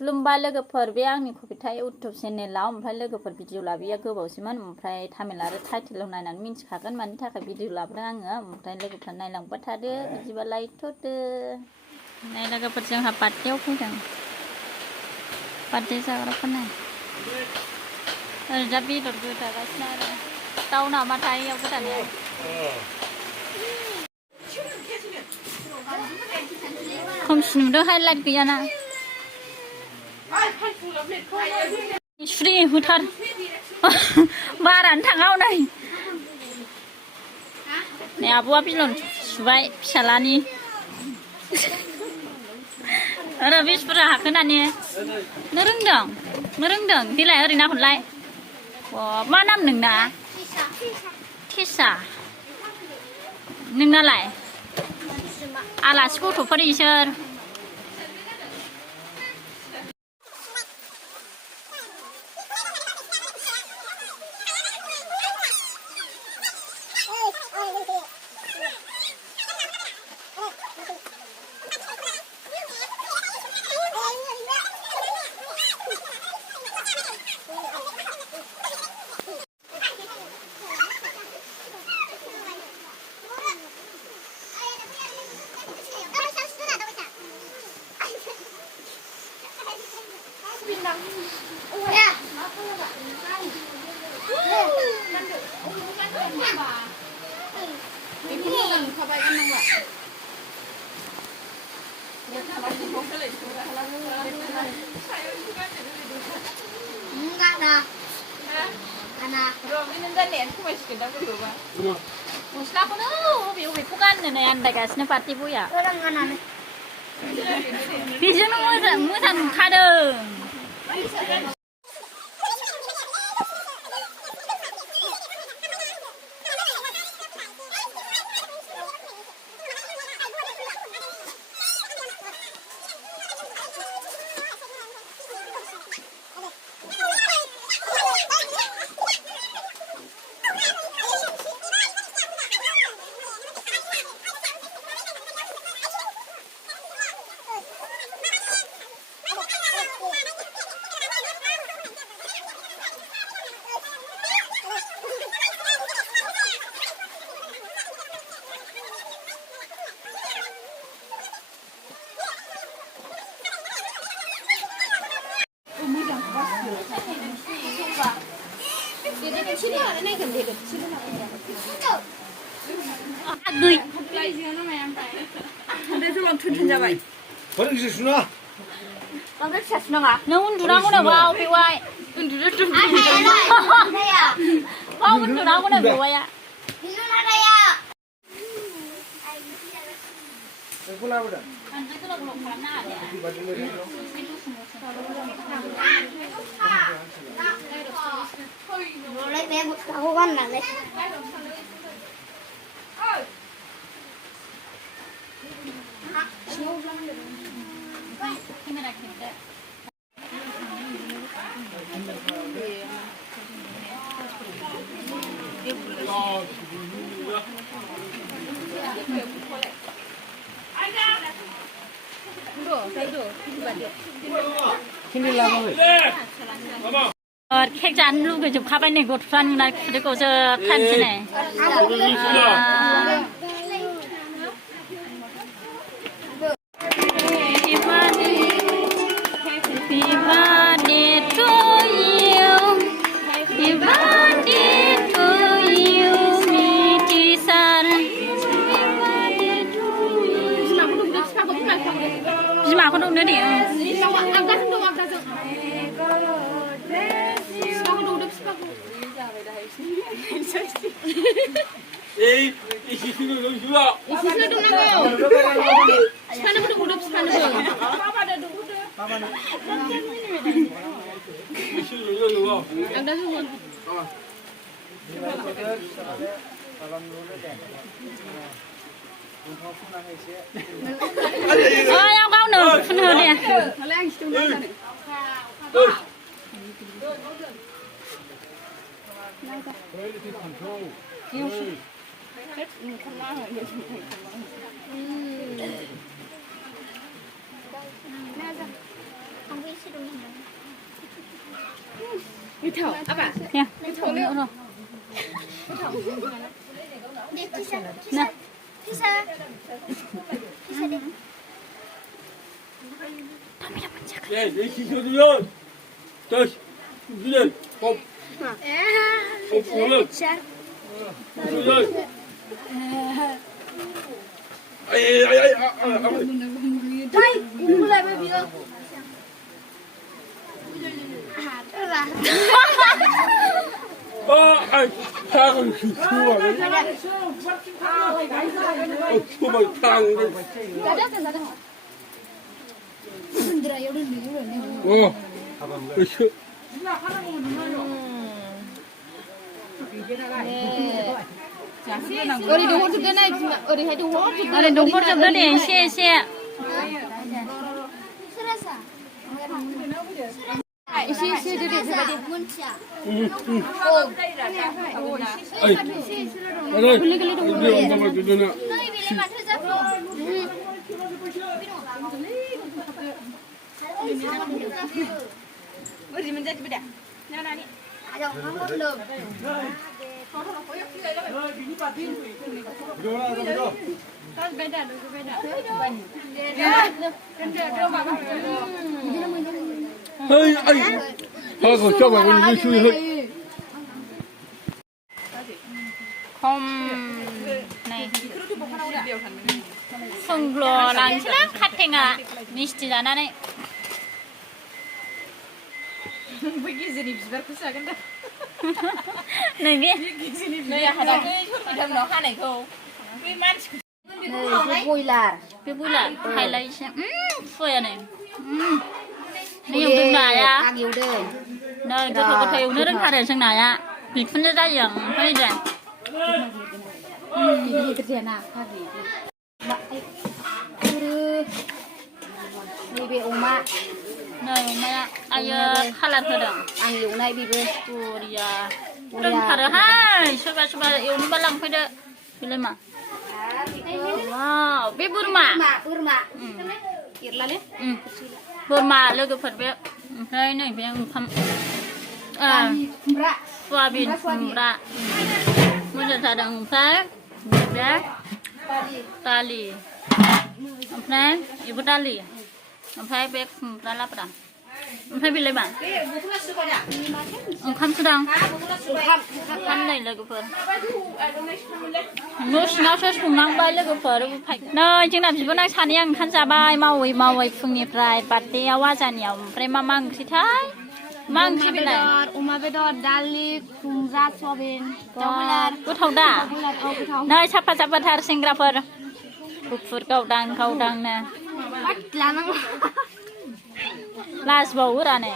खुलुमबा लोगोफोर बे आंनि कबिथा इउटुब चेनेलाव ओमफ्राय लोगोफोर भिडिअ लाबोया गोबावसैमोन ओमफ्राय थामिल आरो टाइटेलाव नायनानै मिन्थिखागोन मानि थाखाय भिडिअ लाबोदों आङो ओमफ्राय लोगोफोरा नायलांबाय थादो बिदिबा लाइक थ'दो नाय लोगोफोर जोंहा पार्टियाव फैदों पार्टि जाग्राफोर नाय ओरैजा बेदर गोदागासिनो आरो दाउ नामाथाय इयाव गोदानाया खोमसि नुदों हाइलाइट गैयाना स्प्रे होथार बारानो थाङा हनै नै आब'आ बिलन सुबाय फिसालानि आरो बिसफोरा हाखोनानै नों रोंदों देलाय ओरै नाहरलाय मा नाम नोंना थेसा नोंनालाय आलासि गथ'फोर इसोर Enggak ada. Ana. Ini dan nih, aku masih kedap dulu bang. Muslah aku ubi kan nih anda kasih party bu ya. Orang mana nih? Bisa musan kadang. Nung undurang ko na wow, piwai. Undurang wow, undurang ko na piwai ya. Dino na kaya. Pula udah. Anda tuh lagu mana ya? Boleh bebas aku kan nanti. Kamera kita. Kek jangan lu ke jumpa nih gue tuan nak kita kau setan sini. Bisa aku duduk nih. 이시는 너무 좋아. Isinya dong nago. Sekarang udah udah sekarang dong. 이시는 너무 좋아. Ada semua. Yang kau nung, penuh dia. Kamu isi dulu. Goथाव आबा Ya, no. Nah, 예, 내 시소리요. 저, 이제, 법. 오늘. 오늘. Đây, uống lại bao nhiêu? 사람 추워. 추워, 사람. 그렇지. Ori đúng không? Thực tế này, ori hay đúng không? ở đây đúng con chụp đó để xe. Xe đi đi đi. 아이, 우리 엄마가 그러나. Ori mình ra đi beda. Nào nào đi. 아이, 하고 저거 우리 수위 Không này không lo lắng chứ lắm khách thèn à 미스티 자나네 Bu gizli biberku sakında. này biết Này hada cái chút thầm nó hai này cô. Cái man Cái vui là cái bữa là hay lấy xem phơi này này dùng từng này à ăn nhiều đời nơi tôi có theo nữa đứng khai để sang này à vì phân ra dần phải rồi gì cái gì nào khác gì cứ đi về oma nơi mà ai khai là thôi đâu ăn nhiều này bị về tôi đừng khai được hai số ba yêu nó bao lần phải được đi lên mà wow biết bữa mà Burma kiệt là đấy bữa mà lỡ cái phần biết đây này biết không ra qua biển ra bây giờ ta đang phá bé tali phá ibu tali phá bé ra lắp ra phá bị lấy bạn khăm sedang khăm này là cái phần nó sẽ cùng ngang bay là cái phần phải nơi chừng nào chỉ có năng sanh yang khăn ra bay mau vậy phun nhịp rai party awas nhiều phải mang xí thái mang xí bên này Uma bedor dali kumza soben. có thâu đã nơi sắp thar Singapore phượt cầu đăng nè Lanang. last bầu ra này